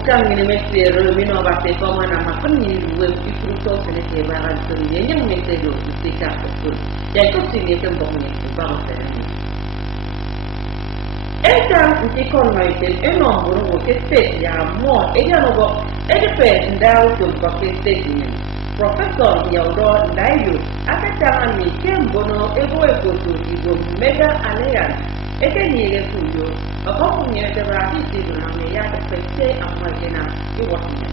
bukan ini mesti rumino bate komana makan ni dua fruto senete baran sendiri yang mesti do ketika betul. Jadi sini temboknya baru terjadi. Ekan utikon ngaitin enom burung kete ya mo ega nogo edepe ndau tumpa kete ini. Profesor Yaudo Ndayu akatanga ni kembono ego ekoto igo mega alliance eke nyere kuyo akoko nyere brahi tibuna me ya pete amagena iwatnya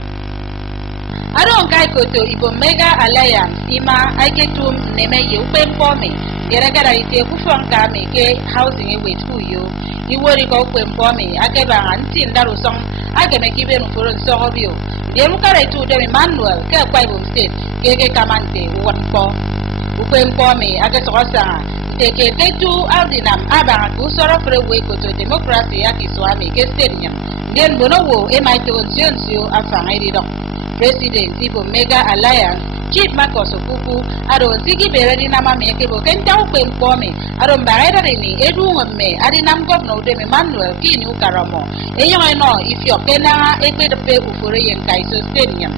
Aron kai koto igo mega alliance ima aiketum neme yupempo me gara ite kufonga me ke housing e wetuyo iwori ko kwempo me akeba anti ndaru song ageme kibe no foro sogobio dem kare tu de Emmanuel ke kwaibo state ke kamante wonpo kwempo me ake sosa teke tetu aldinam aba ku soro frewe koto democracy yakiswami ke state nyam den bonowo e maito onsionsio afanga irido President Ibo Mega Alliance Chief Marcos Okuku aro zigi beredi nama meke bo kenta ukwempo me aro mbareda ni edu ngome adi nam governor de Emmanuel kini ukaramo eyo eno ifyo kena ekpe de pe ufore yen kaiso stadium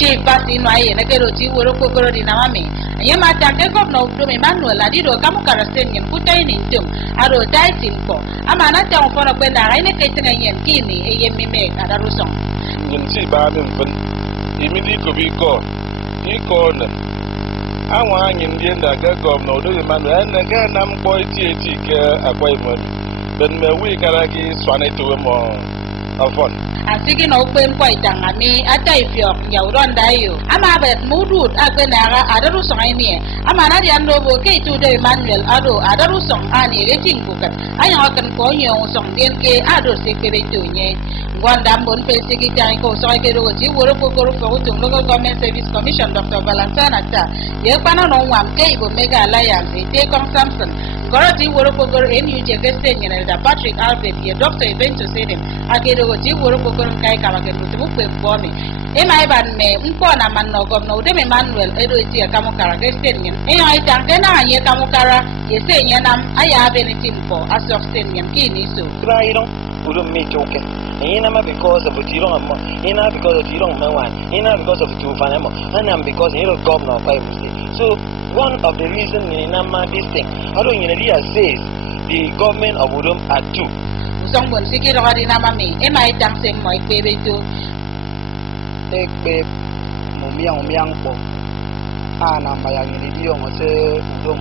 Chief Basi no aye na kero ti woro kokoro di nama me ayema tanke governor de Emmanuel adi do kamu kara stadium kutai ni ndum aro dai timpo ama na ta uforo kwenda aine ketenga yen kini eyemi me adarusong Nsi ba dem fun imidi ko bi ko ikona àwọn anyin die nda ga governor do Emmanuel na ga nam boy ti ke appointment ben me we kara ki swane to mo afon asigi no kwen kwa itanga mi ata ifyo ya uronda yo ama bet mudud agbenara adaru songa mi ama na dia ndo bo ke tu de Emmanuel ado adaru song ani reting bukat anya kan ko nyo song den ke ado sekere to nye gwanda mbon pe sigi tai ko so ke ro ti woro ko ko fo to local government service commission Dr. Valentine ata ye pana no wam ke Ibo Mega Alliance te kom Samson goroti woro ko gor NUJ Veste nyene da Patrick Albert ye Dr. Evento Sedem agero ti woro ko gor kai kama ke mutu ko bomi e mai ban me mpo na man no governor de Emmanuel edo ti kamo kara Veste nyene e ai tanke na ye kamo kara ye se nyenam aya benefit for asok sen nyem kini so trairo uru me choke ina because of tirong mo ina because of tirong mawan ina because of tufanemo and because he is governor of Bible State. So one of the reasons in this thing I don't says the government of Udom are two usongbon siki ro di nama mi e mai tang sem moi pebe to ekpe mumiang po ana mayang ni dio mo se Udom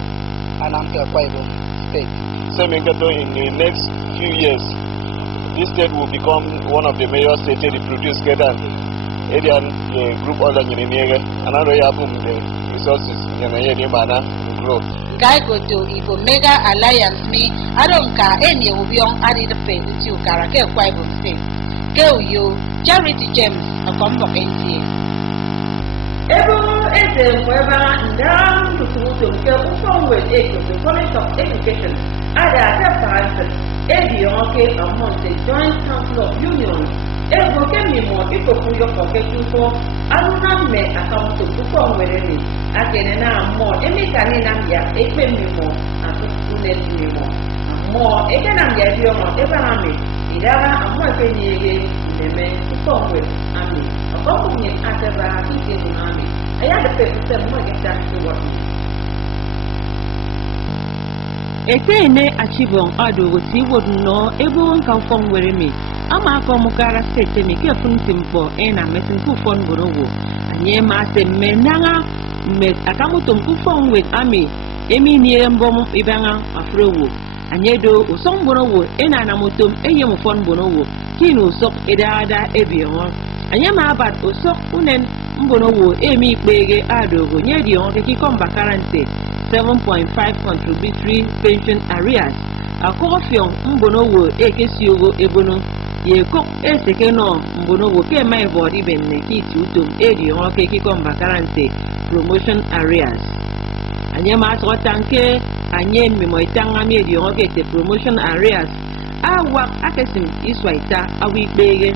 anam ke Bible State. So in the next few years this state will become one of the major states to produce Kedan. Edian group other Nyeniega, another Yabum, the resources Nyanaye Mana grow. Guy go to Ibo Mega Alliance me, Adonka, any Ubion added the pay to Karake Bible State. Go you, Charity James, a combo NTA. Everyone is down to get forward to the College of Education. Ada parents, Edionke among the Joint Council of Union. Evoke me more people who you forget to for. I will not make account to perform with any. Again, and more. Any can in Ambia, a pay me more, and to let me more. More, a can Ambia, you are ever army. Idara, and more penny again, the men to form with army. A company at the Rahiti army. I had a paper to more get that to what me. Ekene achibon ado ti wodno ebo nka fon were mi ama ko mukara sete mi ke fun timpo ena mesin ku fon borowo anye ma se menanga met akamutum ku fon with ami emi ni embom ibanga afrowo anye do uson borowo ena na mutum eye mu fon borowo kinu sok edada ebiyo anye ma bat usok unen mbonowo emi kpege ado go nye di on ki komba currency 7.5 contributory pension arrears. Akofion mbonowo ekesiogo ebono ye kok esekeno mbonowo ke mai body benne ki tutum edi on ke ki komba currency promotion arrears. Anye ma so tanke anye mi mo itanga mi edi on ke promotion arrears. Awa akesim iswaita awi kpege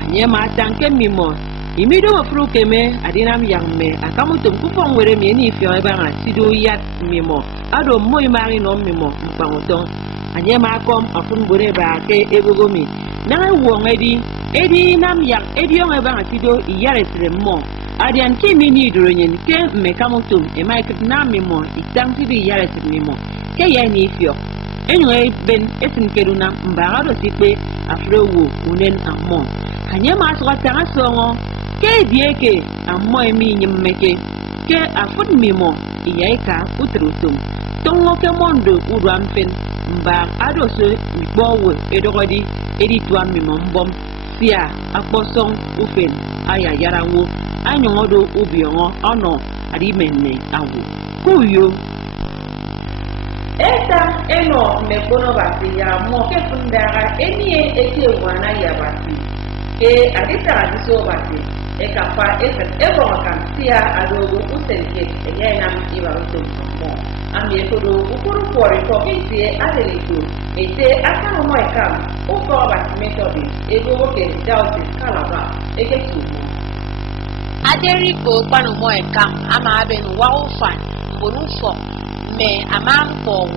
anye ma tanke mi mo imido wafru keme adinam yangme akamutum kufong were mi ni fio ebanga sido yat mimo ado moy mari no mimo mpangoton anye ma kom afun bore ba ke egogomi na wo ngedi edi nam yak edi on eba atido iyare tremmo adian kimi ni dronyen ke mekamotum e mike na memo itang tibi iyare tremmo ke ya ni fio enwe ben esin keruna mbagado tikpe afrewo unen ammo hanya ma so tanga songo ke dieke ammo emi nyimmeke ke afut memo iyaika utrutum tongo ke mondo uramfen mba adoso igbowo edogodi edi tuam memo mbom sia akposong ufen aya yarawo anyongodo ubiongo ono adimenne awu kuyo Esta eno mekono basi ya mo ke fundara enie eti wana ya basi ke adita adiso basi e kapa ebo kansia adogo usenke enyana ibaruto mo ami ekodo ukuru pori ko kiti adelito ete aka mo ekam uko basi metodi ego ke dauti kalaba eketumo Aderiko kwanu mo ekam ama abenu wa ufan mbonufo me amam powo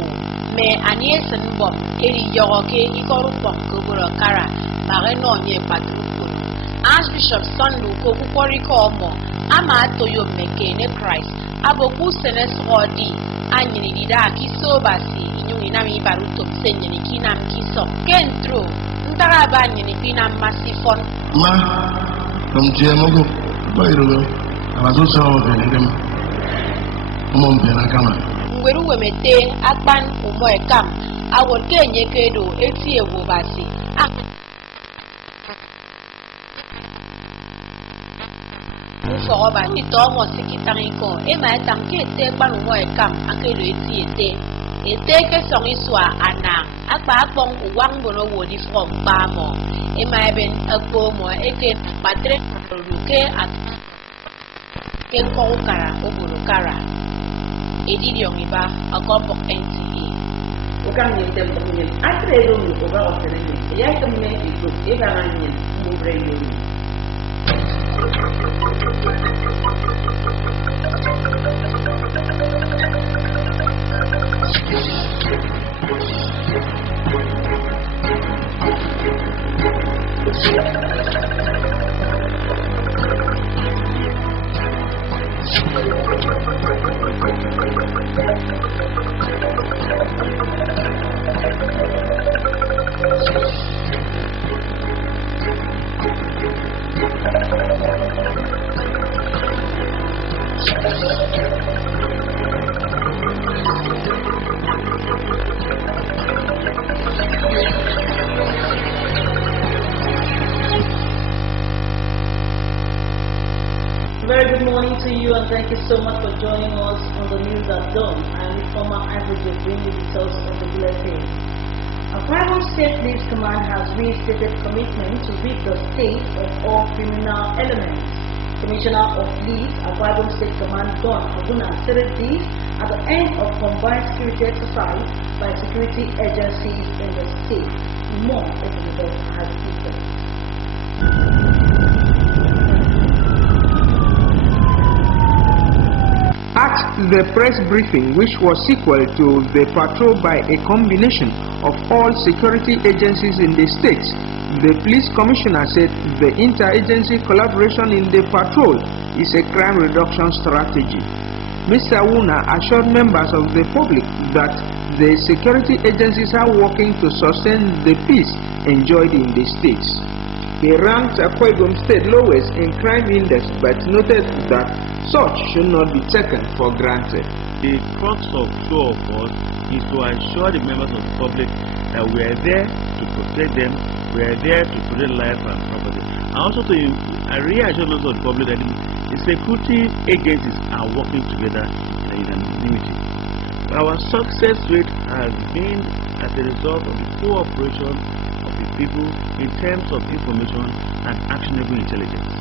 me aniesen bom eri yoke ikoru pom gogoro kara mare no nye patruko Archbishop Sonlu ko kukwori ko omo ama atoyo meke ne Christ aboku senes rodi anyini dida kiso basi inyuni na mi baruto msenyeni kinam kiso kentro ndara ba anyini pinam masifon ma nomtie mogo bayiro abazo sawo benedem mo mpena kama ngweru wemete akpan umo ekam awon kenye kedo eti ewo basi uforoba ni tomo sikitaniko ema etanke ete akpan umo ekam akedo ete ke songiswa anang akpa akpong uwang bono wodi from pamo ema eben akpomo eke patre luke at ke kara obolo kara edidi ongiba akombo NTA ukam ni tembo ni atredo ni oba osenene ya kemme iko eba ni mo brendo Very good morning to you, and thank you so much for joining us on the news at dawn. I am the former Average bringing the details of the bulletin. Akwa Ibom State Police Command has restated commitment to rid the state of all criminal elements. Commissioner of Police, Akwa Ibom State Command Don Aguna said this at the end of combined security exercise by security agencies in the state. More of the result has been. At the press briefing, which was sequel to the patrol by a combination of all security agencies in the state, the police commissioner said the interagency collaboration in the patrol is a crime reduction strategy. Mr. Wuna assured members of the public that the security agencies are working to sustain the peace enjoyed in the states. He ranked Akwa Ibom State lowest in crime index, but noted that such should not be taken for granted. The crux of show of us is to assure the members of the public that we are there to protect them, we are there to protect life and property, and also to reassure members of the public that the security agencies are working together in unity. Our success rate has been as a result of the cooperation of the people in terms of information and actionable intelligence.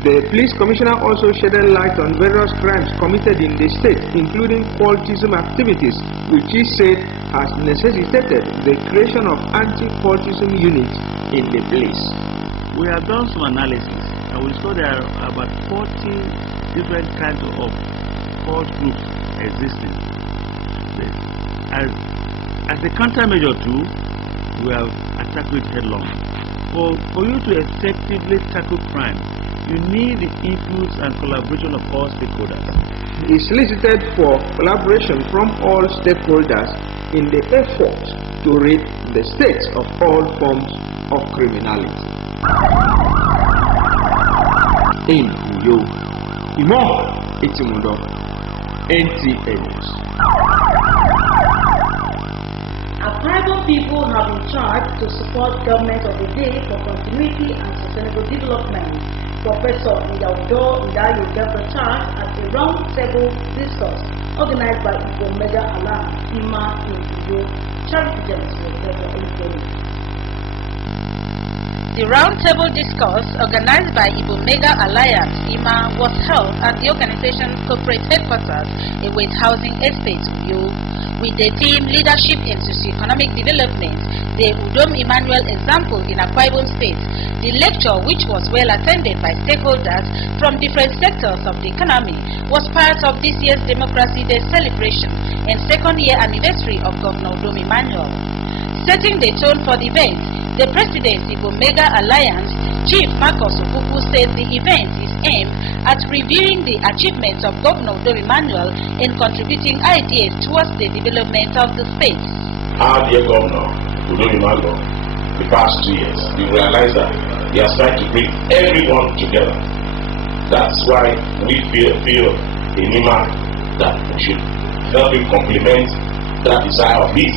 The police commissioner also shedded light on various crimes committed in the state, including cultism activities, which he said has necessitated the creation of anti-cultism units in the police. We have done some analysis, and we saw there are about 40 different kinds of cult groups existing. As a countermeasure too, we have attacked it headlong. For you to effectively tackle crime, you need the input and collaboration of all stakeholders. He solicited for collaboration from all stakeholders in the effort to rid the states of all forms of criminality. In Uyo, Imo Itimudo, NTA News. Tribal people have been charged to support government of the day for continuity and sustainable development. Professor Nyaudo Ndayo gave the charge at a round-table discourse organized by Igbo Mega Alarm, IMA in Uyo. Charity James was therefore influenced. The roundtable discourse organized by Igbo Mega Alliance (IMA) was held at the organization's corporate headquarters, Ewait Housing Estate, Uyo, with the theme Leadership in Socio-Economic Development, the Udom Emmanuel example in Akwa Ibom State. The lecture, which was well attended by stakeholders from different sectors of the economy, was part of this year's Democracy Day celebration and second-year anniversary of Governor Udom Emmanuel. Setting the tone for the event, the President Igbo Mega Alliance, Chief Marcus Okuku, said the event is aimed at reviewing the achievements of Governor Udom Emmanuel in contributing ideas towards the development of the state. Our dear Governor Udom Emmanuel, the past 2 years, we realized that he has tried to bring everyone together. That's why we feel in IMA that we should help him complement that desire of his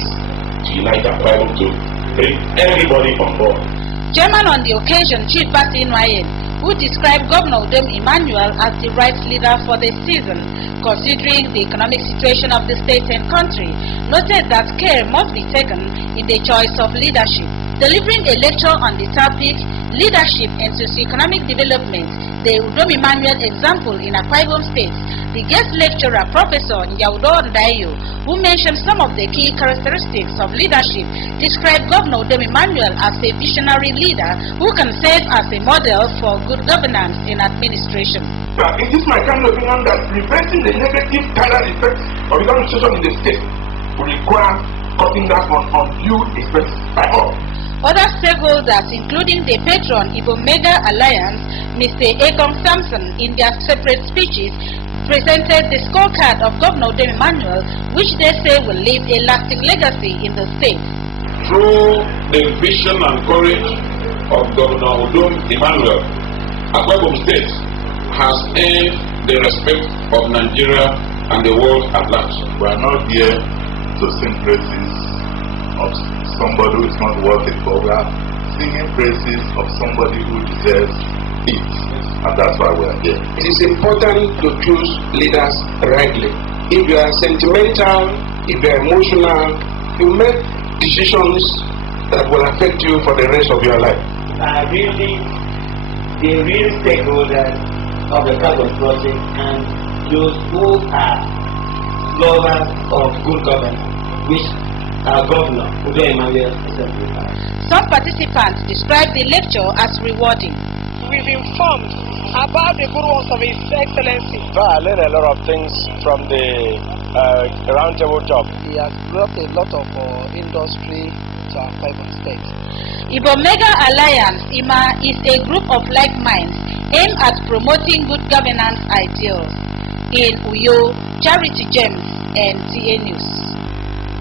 to unite our people to bring everybody on board. Chairman on the occasion, Chief Batin Ryan, who described Governor Udom Emmanuel as the right leader for the season, considering the economic situation of the state and country, noted that care must be taken in the choice of leadership. Delivering a lecture on the topic, Leadership and Socio-Economic Development, the Udom Emmanuel example in Akwa Ibom State, the guest lecturer, Professor Nyaudo Ndayo, who mentioned some of the key characteristics of leadership, described Governor Udom Emmanuel as a visionary leader who can serve as a model for good governance in administration. It is my kind of opinion that preventing the negative tidal effects of the administration in the state will require cutting down on undue expenses by all. Other stakeholders, including the patron Igbo Mega Alliance, Mr. Ekong Samson, in their separate speeches, presented the scorecard of Governor Udom Emmanuel, which they say will leave a lasting legacy in the state. Through the vision and courage of Governor Udom Emmanuel, Akwa Ibom State has earned the respect of Nigeria and the world at large. We are not here to sing praises of somebody who is not worth it, but we are singing praises of somebody who deserves it, and that's why we are here. It is important to choose leaders rightly. If you are sentimental, if you are emotional, you make decisions that will affect you for the rest of your life. Really, the real stakeholders of the carbon project and those who are lovers of good governance, which our governor, Udom Emmanuel, exemplifies. Some participants described the lecture as rewarding. We've informed about the good works of His Excellency. I learned a lot of things from the roundtable talk. He has brought a lot of industry to Akwa Ibom State. Igbo Mega Alliance (IMA) is a group of like minds aimed at promoting good governance ideals. In Uyo, Charity James, NTA News.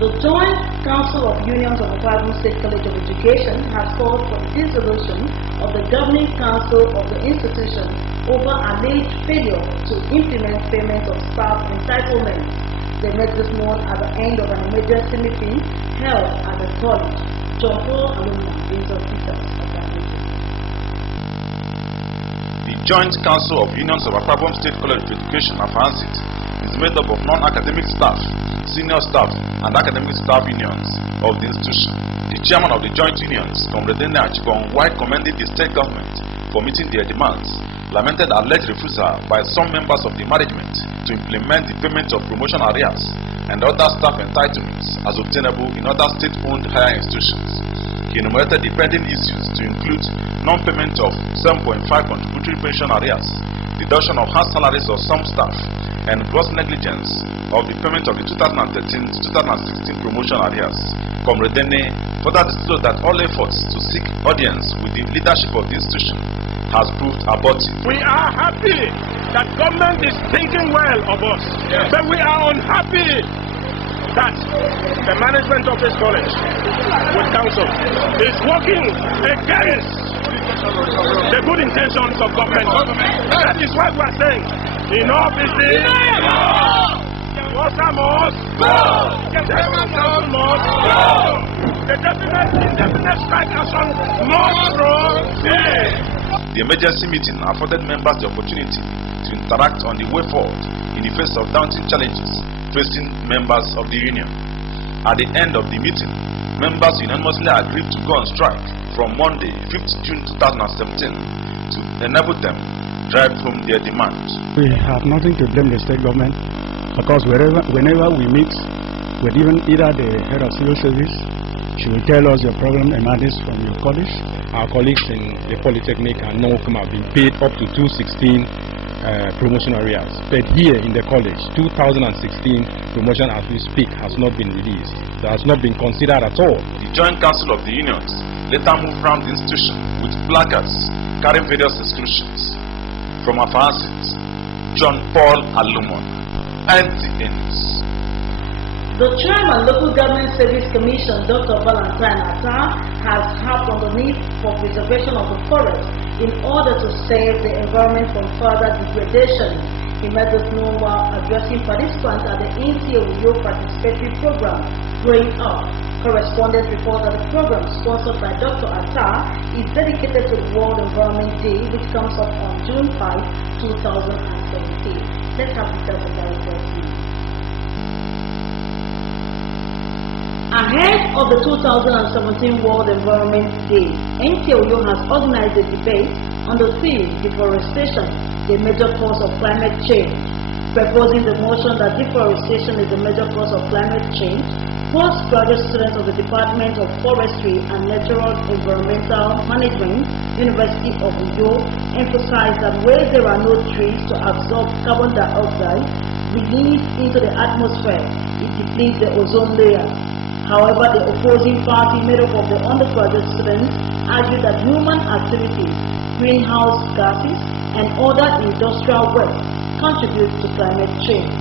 The Joint Council of Unions of Akwa Ibom State College of Education has called for the dissolution of the governing council of the institution over alleged failure to implement payment of staff entitlements. They made this known at the end of an emergency meeting held at the college. John Paul alumni brings us details of that meeting. The Joint Council of Unions of Akwa Ibom State College of Education, AFANSIT, is made up of non-academic staff, senior staff, and academic staff unions of the institution. The chairman of the joint unions, Comrade Achibong, while commending the state government for meeting their demands, lamented alleged refusal by some members of the management to implement the payment of promotion arrears and other staff entitlements as obtainable in other state-owned higher institutions. He enumerated the pending issues to include non-payment of 7.5 contributory pension arrears, deduction of half salaries of some staff, and gross negligence of the payment of the 2013-2016 promotion arrears, Comradene further disclosed that all efforts to seek audience with the leadership of the institution has proved abortive. We are happy that government is thinking well of us, but we are unhappy that the management of this college with council is working against the good intentions of government. That is what we are saying. Enough is this. Water must go. The council must go. The indefinite strike action must proceed. The emergency meeting afforded members the opportunity to interact on the way forward in the face of daunting challenges facing members of the union. At the end of the meeting, members unanimously agreed to go on strike from Monday, 5th June 2017 to enable them drive home their demands. We have nothing to blame the state government because whenever we meet with either the head of civil service, she will tell us your problem emanates from your college. Our colleagues in the Polytechnic and NOCM have been paid up to 216 promotion areas. But here in the college, 2016 promotion as we speak has not been released. That has not been considered at all. The Joint Council of the Unions later moved around the institution with placards carrying various inscriptions. From Afansit, John Paul Alumon, NTA News. The chairman, Local Government Service Commission, Dr. Valentine Atta, has harped on the need for preservation of the forest in order to save the environment from further degradation. He made this known while addressing participants at the NTA3rd participatory program, Growing Up. Correspondent report that the program, sponsored by Dr. Atta, is dedicated to the World Environment Day, which comes up on June 5, 2017. Let's have details about it. Ahead of the 2017 World Environment Day, NTA3rd has organized a debate on the theme Deforestation, the major cause of climate change. Proposing the motion that deforestation is the major cause of climate change, postgraduate students of the Department of Forestry and Natural Environmental Management, University of Uyo, emphasized that where there are no trees to absorb carbon dioxide released into the atmosphere, it depletes the ozone layer. However, the opposing party, made up of the undergraduate students, argued that human activities, greenhouse gases, and other industrial waste contribute to climate change.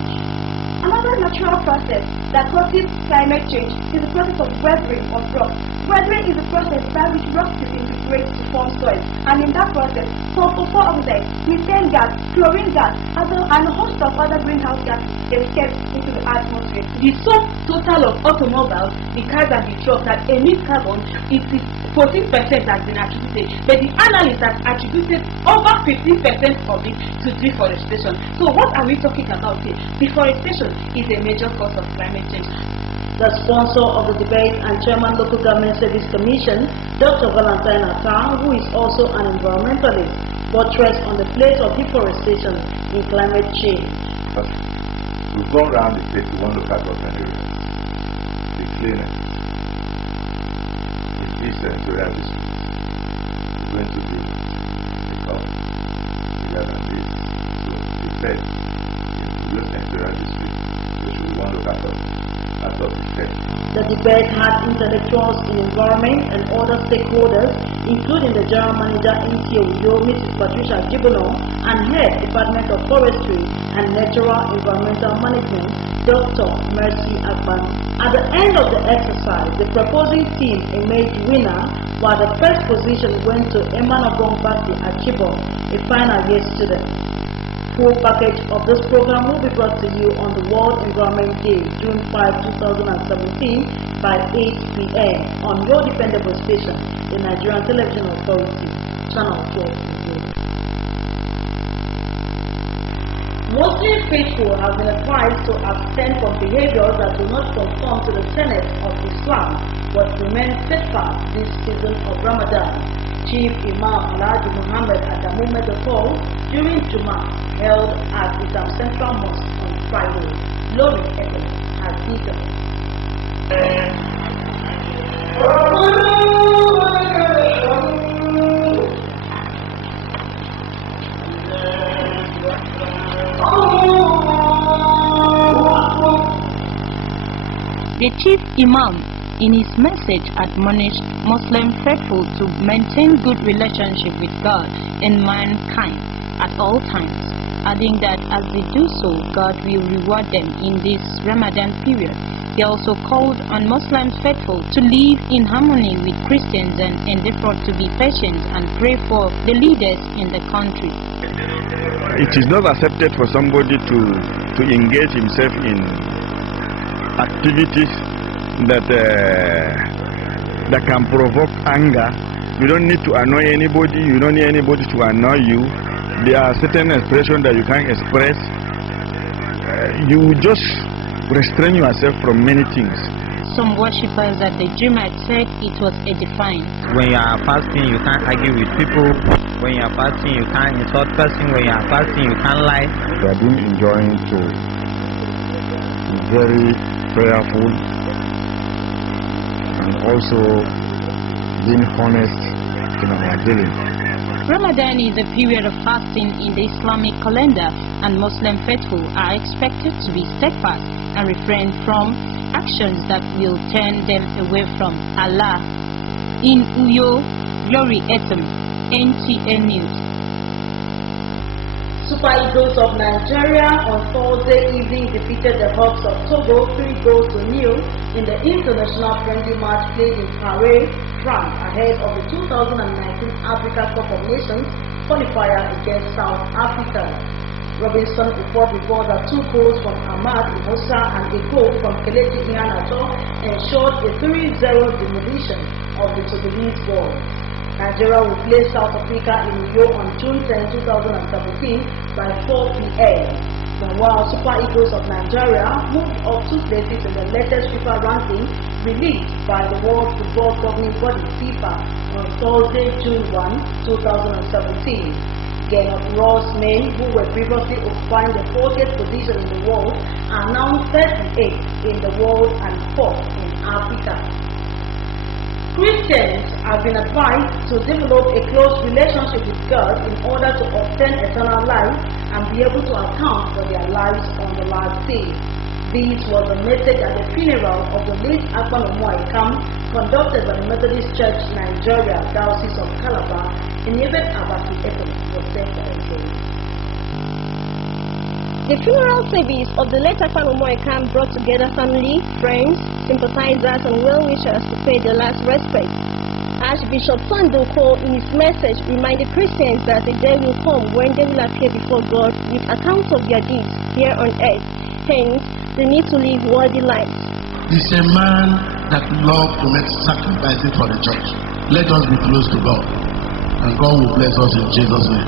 Another natural process that causes climate change is the process of weathering of rocks. Weathering is a process by which rocks disintegrate to form soil, and in that process, sulfur oxide, methane gas, chlorine gas, and a host of other greenhouse gases escape into the atmosphere. The sum total of automobiles, the cars and the trucks that emit carbon, it is 14% has been attributed, but the analysts have attributed over 15% of it to deforestation. So what are we talking about here? Deforestation is a major cause of climate change. The sponsor of the debate and chairman Local Government Service Commission, Dr. Valentine Atta, who is also an environmentalist, buttressed on the place of deforestation in climate change. We've gone around the state to one local government area, the cleanest. This senatorial district is going to be a cup bigger than this. So we said in the senatorial district there should be one local government out of the 10. The debate had intellectuals in environment and other stakeholders, including the General Manager NTA3rd, Mrs. Patricia Jibono, and Head Department of Forestry and Natural Environmental Management, Dr. Mercy Akban. At the end of the exercise, the proposing team emerged winner, while the first position went to Emanobong Basti Achibo, a final year student. Full package of this program will be brought to you on the World Environment Day, June 5, 2017 by 8 p.m. on your dependable station, the Nigerian Television Authority, Channel 12. Muslim faithful have been advised to abstain from behaviors that do not conform to the tenets of Islam, but remain steadfast this season of Ramadan. Chief Imam Alhaji Muhammad Adamu made the call during Jummah held at Islam Central Mosque on Friday. Lori Eden has details. The chief imam in his message admonished Muslim faithful to maintain good relationship with God and mankind at all times, adding that as they do so, God will reward them in this Ramadan period. He also called on Muslim faithful to live in harmony with Christians and endeavor to be patient and pray for the leaders in the country. It is not accepted for somebody to engage himself in activities that can provoke anger. You don't need to annoy anybody. You don't need anybody to annoy you. There are certain expressions that you can't express. You just restrain yourself from many things. Some worshippers at the Jumat said it was edifying. When you are fasting, you can't argue with people. When you are fasting, you can't insult person. When you are fasting, you can't lie. We have been enjoying to be very prayerful and also being honest in our dealing. Ramadan is a period of fasting in the Islamic calendar, and Muslim faithful are expected to be steadfast and refrain from actions that will turn them away from Allah. In Uyo, Glory Etem, NTA News. Super Eagles of Nigeria on Thursday evening defeated the Hawks of Togo 3-0 in the international friendly match played in Paris, France, ahead of the 2019 Africa Cup of Nations qualifier against South Africa. Robinson reported that 2 goals from Ahmad Musa and a goal from Kelechi Iheanacho ensured a 3-0 demolition of the Togolese boys. Nigeria will play South Africa in Uyo on June 10, 2017 by 4 p.m. Meanwhile, Super Eagles of Nigeria moved up 2 places in the latest FIFA ranking released by the World Football Governing Body FIFA on Thursday, June 1, 2017. Gernot Rohr's men, who were previously occupying the 40th position in the world, are now 38th in the world and 4th in Africa. Christians have been advised to develop a close relationship with God in order to obtain eternal life and be able to account for their lives on the last day. This was the message at the funeral of the late Akpan Omoikam, conducted by the Methodist Church Nigeria, Diocese of Calabar, in Yebet Abaki Eton, was said for NTA. The funeral service of the late Akpan Omoikam brought together family, friends, sympathizers, and well-wishers to pay their last respect. Archbishop Sandoko, in his message, reminded Christians that a day will come when they will appear before God with accounts of their deeds here on earth. Hence, they need to live worthy lives. He's a man that loves to make sacrifices for the church. Let us be close to God, and God will bless us in Jesus' name.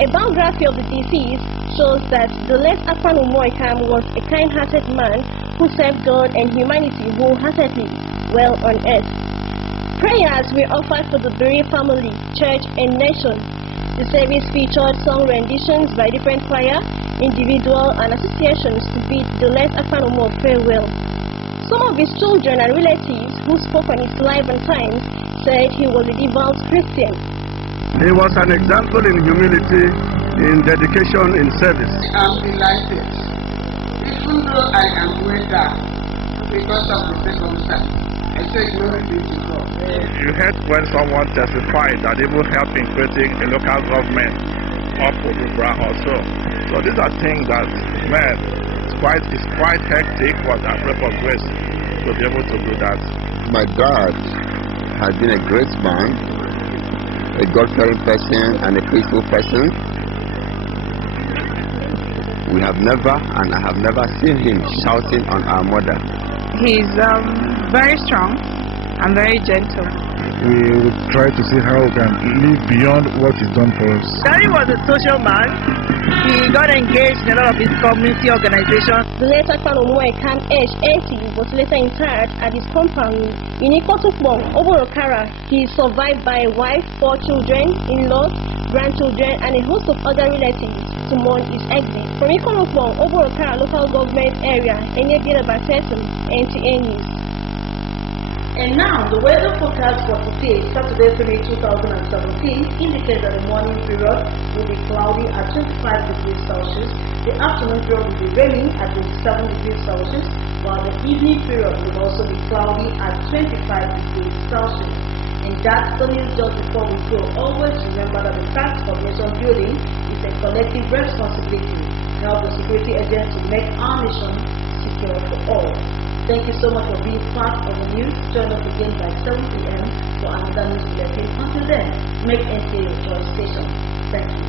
A biography of the deceased shows that the late Akpan Omoikam was a kind-hearted man who served God and humanity wholeheartedly well on earth. Prayers were offered for the bereaved family, church, and nation. The service featured song renditions by different choir, individual, and associations to bid the late Akpan Omo farewell. Some of his children and relatives who spoke on his life and times said he was a devout Christian. He was an example in humility, in dedication, in service. I'm delighted, even though I am way down because of the circumstance. I say glory be to God. You heard when someone testified that even helping creating a local government up Obubra also. So these are things that, man, it's quite hectic, but I pray for grace to be able to do that. My dad has been a great man, a God-fearing person and a peaceful person. We have never, and I have never seen him shouting on our mother. He's very strong and very gentle. We will try to see how we can live beyond what is done for us. Daddy was a social man. He got engaged in a lot of his community organizations. The late Akpan Omoikam, aged 80, was later interred at his compound in Ikotupong, Oborokara. He is survived by a wife, 4 children, in-laws, grandchildren, and a host of other relatives to mourn his exit. From Ikotupong, Oborokara local government area, Enyebile Batetum, NTA News. And now, the weather forecast for today, Saturday, 3, 2017, indicates that the morning period will be cloudy at 25 degrees Celsius, the afternoon period will be raining at 27 degrees Celsius, while the evening period will also be cloudy at 25 degrees Celsius. In that study just before we go, always remember that the task of nation building is a collective responsibility to help the security agents to make our nation secure for all. Thank you so much for being part of the news. Join us again by 7 p.m. for another news bulletin. Until then, make NTA your choice station. Thank you.